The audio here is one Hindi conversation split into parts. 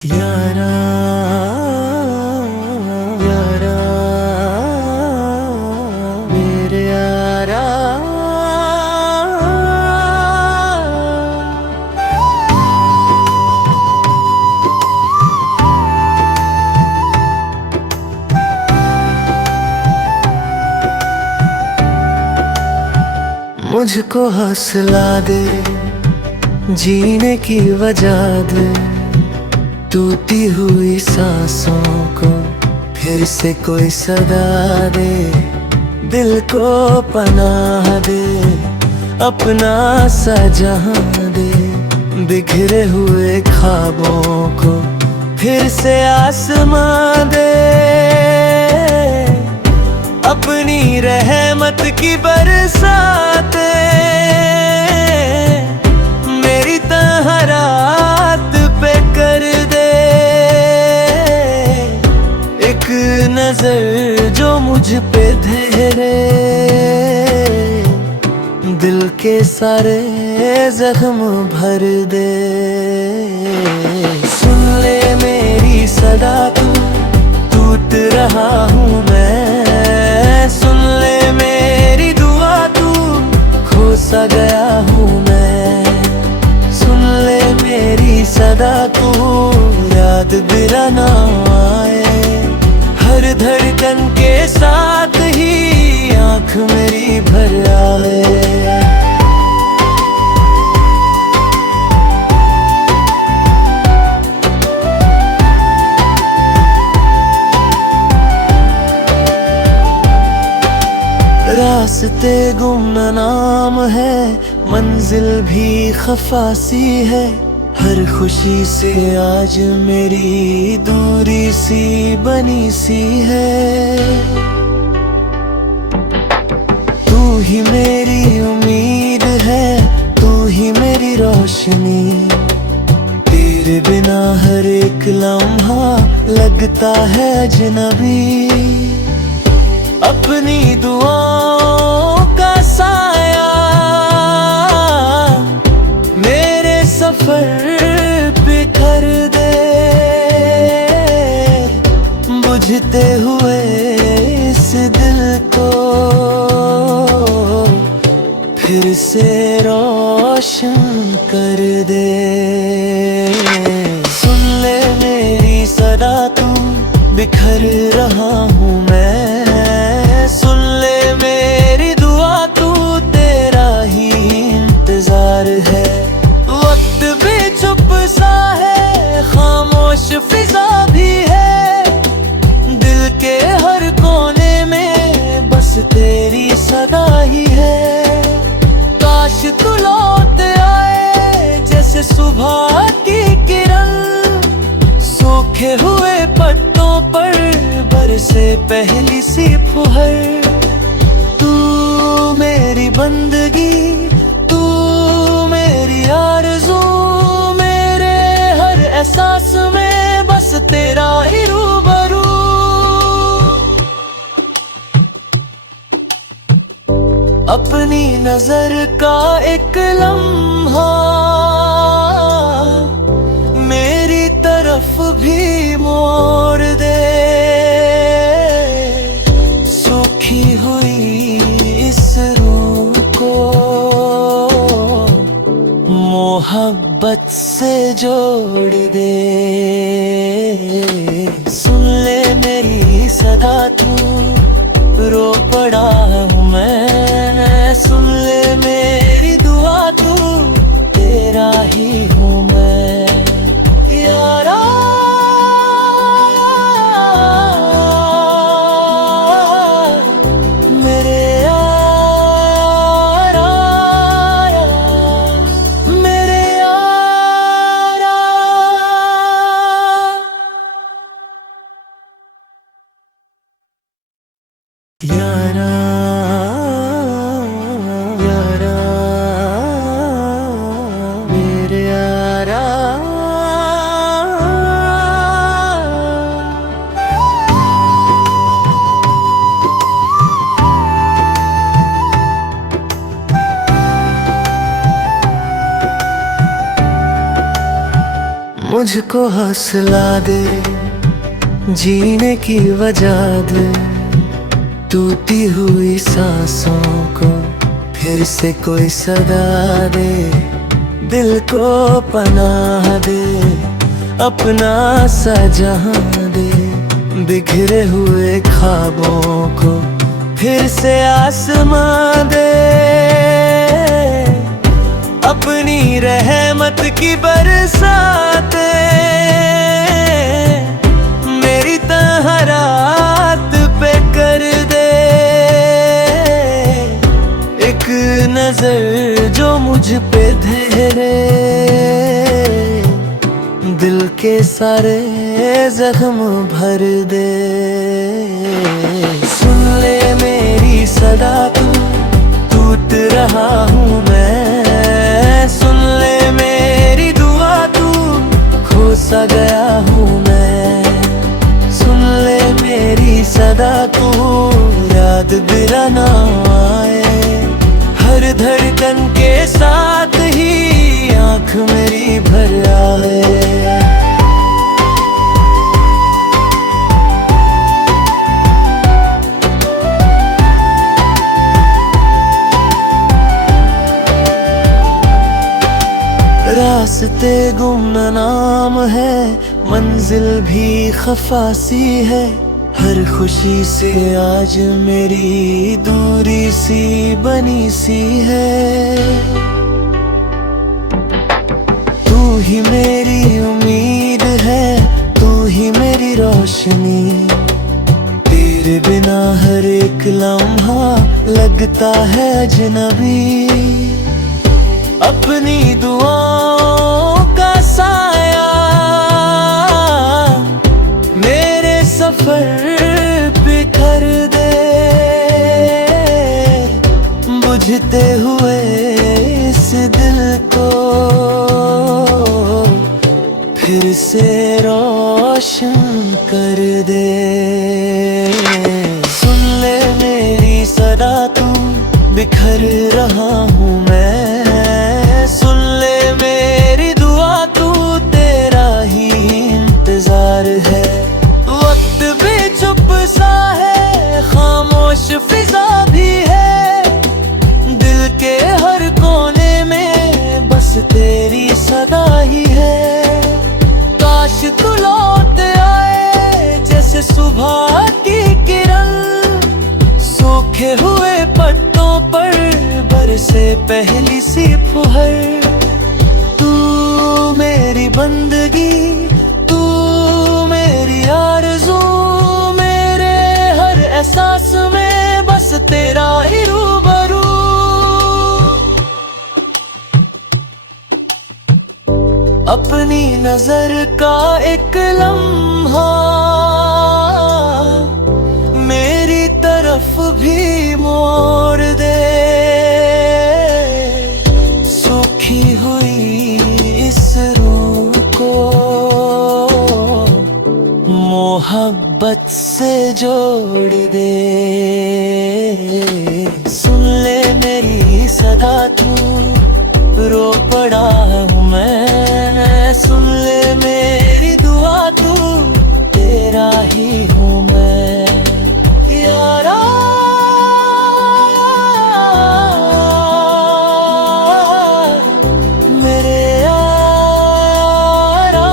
यारा यारा मेरे यारा। मुझको हौसला दे, जीने की वजह दे, टूटी हुई सांसों को फिर से कोई सदा दे। दिल को पनाह दे, अपना सा जहां दे, बिखरे हुए ख्वाबों को फिर से आसमां दे। अपनी रहमत की बरसात मेरी तहरात पे कर दे। एक नजर जो मुझ पे ठहरे, दिल के सारे जख्म भर दे। सुन ले मेरी सदा तू, टूट रहा हूँ मैं। सुन ले मेरी दुआ तू, खो सा गया हूँ मैं। सुन ले मेरी सदा तू, याद बिरा ना आए। हर धड़कन के साथ ही आँख मेरी भर आए। रास्ते गुमनाम है, मंजिल भी खफासी है। हर खुशी से आज मेरी दूरी सी बनी सी है। तू ही मेरी उम्मीद है, तू ही मेरी रोशनी। तेरे बिना हर एक लम्हा लगता है अजनबी। अपनी दुआओं का साया मेरे सफर पे कर दे। बुझते हुए इस दिल को फिर से रोशन कर दे। सुन ले मेरी सदा तू, बिखर रहा हूँ मैं। सुन ले मेरी दुआ तू, तेरा ही इंतजार है। वक्त भी चुप सा है, खामोश फिजा भी है। दिल के हर कोने में बस तेरी सदा ही है। काश तू लौट आए जैसे सुबह की किरण, सूखे हुए पत्तों पर बरसे पहली सी फुहर। तू मेरी बंदगी, तू मेरी आरज़ू, मेरे हर एहसास में बस तेरा ही रूबरू। अपनी नजर का एक लम्हा मेरी तरफ भी मोड़ दे। सूखी हुई इस रूह को मोहब्बत से जोड़ दे। सुन ले मेरी सदा तू, रो पड़ा हूँ मैं। सुन ले मेरी दुआ तू, तेरा ही हूँ मैं। यारा मेरे यारा, मेरे यारा। यारा यारा मुझको हौसला दे, जीने की वजह दे, टूटी हुई सांसों को फिर से कोई सदा दे, दिल को पनाह दे, अपना सा जहां दे, बिखरे हुए ख्वाबों को फिर से आसमां दे, अपनी रहमत की बरसात मेरी तहरात पे कर दे, एक नजर जो मुझ पे ठहरे, दिल के सारे जख्म भर दे। सुन ले मेरी सदा तू, टूट रहा हूँ मैं, सुन ले मेरी दुआ तू, खो सा गया हूँ मैं, सुन ले मेरी सदा तू, याद बिरा ना आए, हर धड़कन के साथ ही आँख मेरी भर आए। रास्ते गुमनाम है, मंजिल भी खफासी है, हर खुशी से आज मेरी दूरी सी बनी सी है। तू ही मेरी उम्मीद है, तू ही मेरी रोशनी, तेरे बिना हर एक लम्हा लगता है अजनबी, अपनी दुआओं का साया मेरे सफर पे कर दे, बुझते हुए इस दिल को फिर से रोशन कर दे। सुन ले मेरी सदा तू, बिखर रहा हूँ मैं, सुन ले मेरी दुआ तू, तेरा ही इंतजार है। वक्त भी चुप सा है, खामोश फिजा भी है, दिल के हर कोने में बस तेरी सदा ही है। काश तू लौट आए जैसे सुबह की किरण, सूखे हुए पत्तों पर बरसे पहली सी फुहर। तू मेरी बंदगी, तू मेरी आरज़ू, मेरे हर एहसास में बस तेरा ही रूबरू। अपनी नजर का एक लम्हा मेरी तरफ भी मोड़ दे, सूखी हुई इस रूह को मोहब्बत से जोड़ दे। सुन ले मेरी सदा तू, रो पड़ा हूँ मैं, सुन ले मेरी दुआ तू, तेरा ही हूँ मैं यारा। मेरे यारा,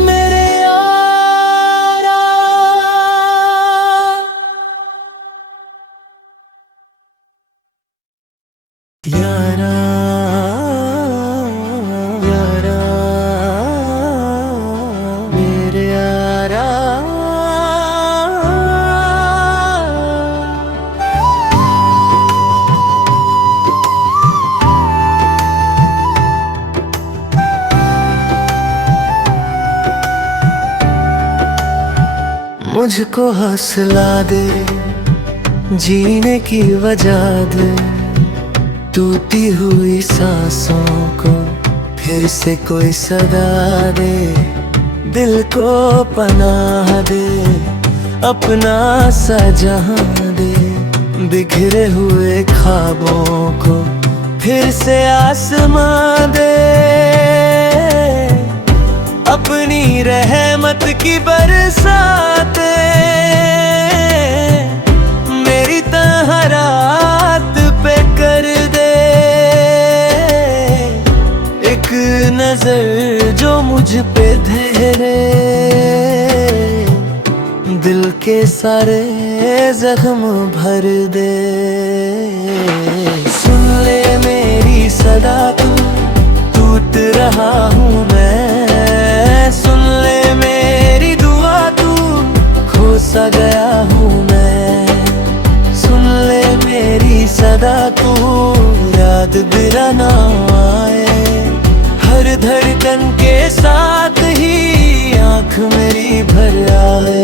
मेरे यारा। यारा यारा मेरे यारा। मुझको हौसला दे, जीने की वजह दे, टूटी हुई सांसों को फिर से कोई सदा दे, दिल को पनाह दे, अपना सा जहां दे, बिखरे हुए ख्वाबों को फिर से आसमां दे। अपनी रहमत की बरसाते मेरी तहरात पे कर दे। एक नजर जो मुझ पे धरे, दिल के सारे जख्म भर दे। सुन ले मेरी सदा तू, टूट रहा हूँ मैं। सुन ले मेरी दुआ तू, खो सा गया हूँ मैं। सुन ले मेरी सदा तू, याद बिरा ना आए। हर धड़कन के साथ ही आँख मेरी भर आए।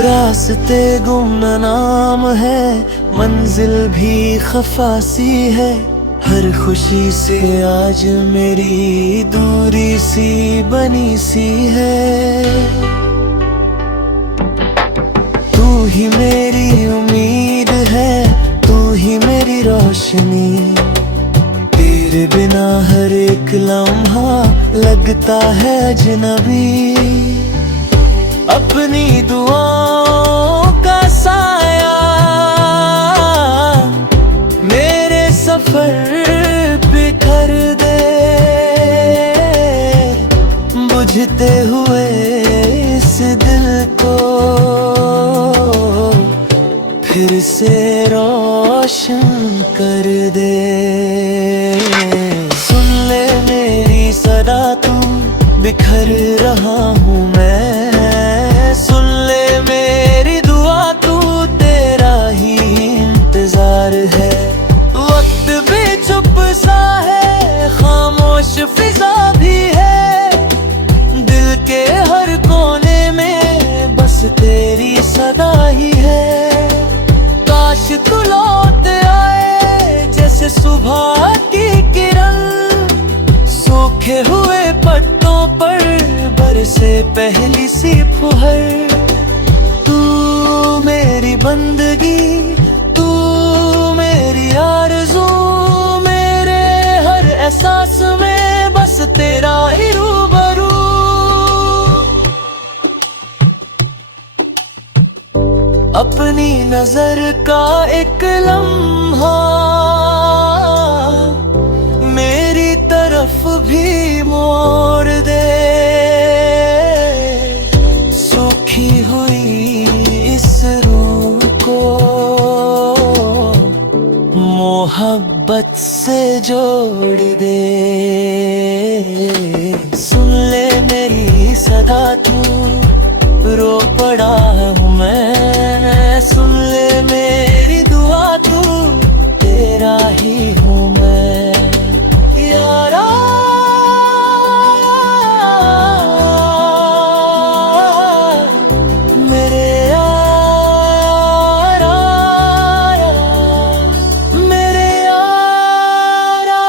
रास्ते गुमनाम है, मंजिल भी खफासी है। हर खुशी से आज मेरी दूरी सी बनी सी है। तू ही मेरी उम्मीद है, तू ही मेरी रोशनी। तेरे बिना हर एक लम्हा लगता है अजनबी। अपनी दुआओं का साया मेरे सफर पे कर दे। बुझते हुए इस दिल को फिर से रोशन कर दे। सुन ले मेरी सदा तू, बिखर रहा हूँ मैं। सुन ले मेरी दुआ तू, तेरा ही इंतजार है। वक्त भी चुप सा है, खामोश फिजा भी है। दिल के हर कोने में बस तेरी सदा ही है। काश तू लौट आए जैसे सुबह की किरण। सूखे हुए पत्तों पर बरसे पहली सी फुहर। तू मेरी बंदगी, तू मेरी आरज़ू। मेरे हर एहसास में बस तेरा ही रूबरू। अपनी नजर का एक लम्हा मेरी तरफ भी मोड़ दे। सूखी हुई इस रूह को मोहब्बत से जोड़ दे। सुन ले मेरी सदा तू, रो पड़ा हूँ मैं। सुन ले मेरी दुआ तू, तेरा ही हूँ मैं यारा। मेरे यारा, मेरे यारा।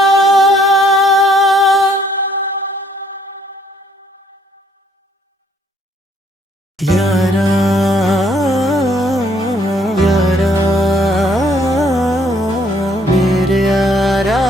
यारा यारा, मेरे यारा।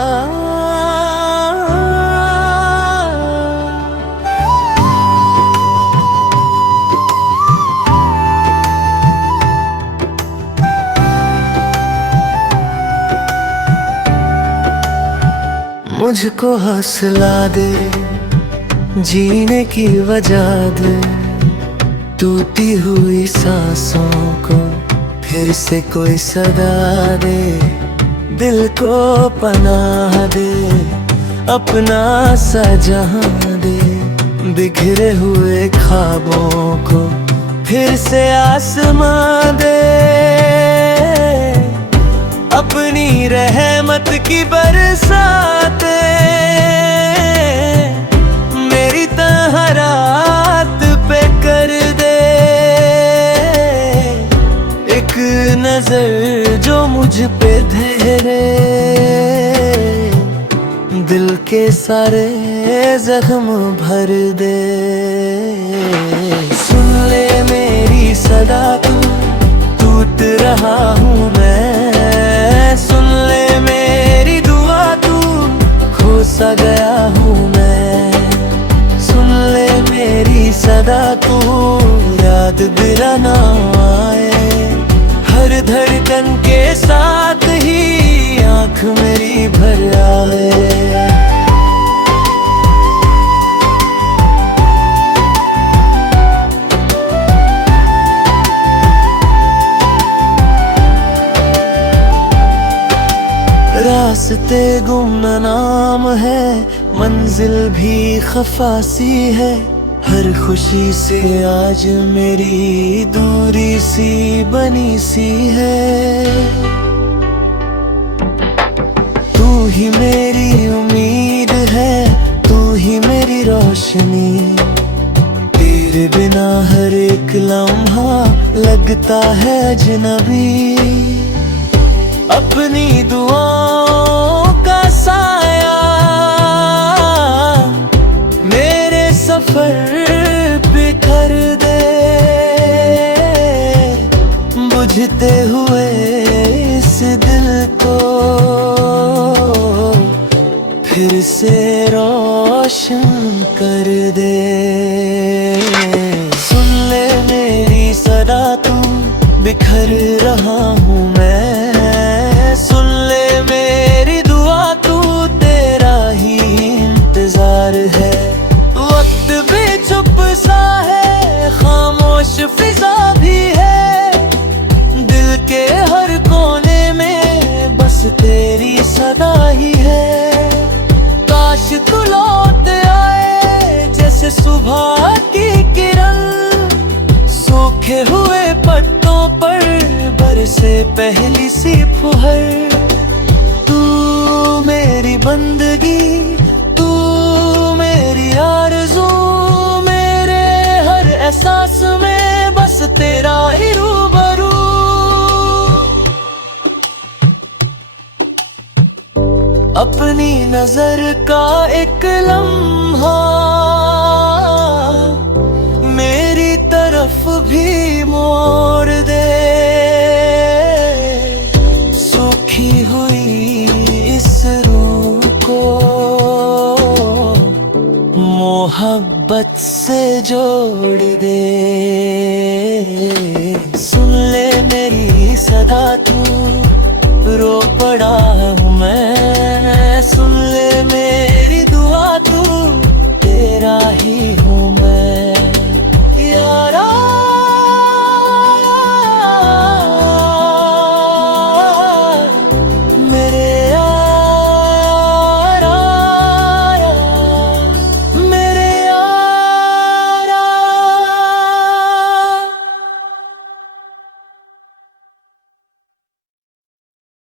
मुझको हौसला दे, जीने की वजह दे। टूटी हुई सांसों को फिर से कोई सदा दे। दिल को पनाह दे, अपना सा जहां दे। बिखरे हुए ख्वाबों को फिर से आसमां दे। अपनी रहमत की बरसाते मेरी तहरात पे कर दे। एक नजर जो मुझ पे धरे, दिल के सारे जख्म भर दे। सुन ले याद बिना ना आए, हर धड़कन के साथ ही आँख मेरी भर आए। रास्ते गुमनाम है, मंजिल भी खफासी है, हर खुशी से आज मेरी दूरी सी बनी सी है। तू ही मेरी उम्मीद है, तू ही मेरी रोशनी, तेरे बिना हर एक लम्हा लगता है अजनबी। अपनी दुआओं का साया मेरे सफर बिखर दे, बुझते हुए इस दिल को फिर से रोशन कर दे। सुन ले मेरी सदा, तू बिखर रहा हूँ मैं, सुन ले मेरी दुआ, तू तेरा ही इंतजार है। वक्त भी चुप सा है, खामोश फिजा भी है, दिल के हर कोने में बस तेरी सदा ही है। काश तू लौट आए जैसे सुबह की किरण, सूखे हुए पत्तों पर बरसे पहली सी फुहर। तू मेरी बंदगी, तू मेरी आरज़ू, मेरे हर एहसास में बस तेरा ही रूबरू। अपनी नजर का एक लम्हा मेरी तरफ भी मोड़ दे, सूखी हुई इस रूह को मोहब्बत से जोड़ दे। सुन ले मेरी सदा, तू रो पड़ा हूँ मैं, सुन ले मेरी दुआ, तू तेरा ही हूँ मैं यारा। मेरे यारा, मेरे यारा।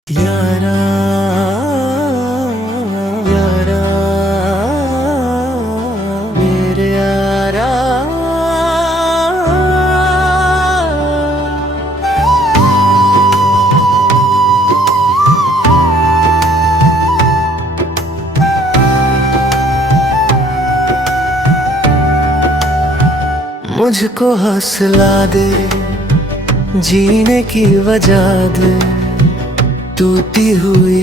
यारा यारा मेरे यारा। मुझको हौसला दे, जीने की वजह दे, टूटी हुई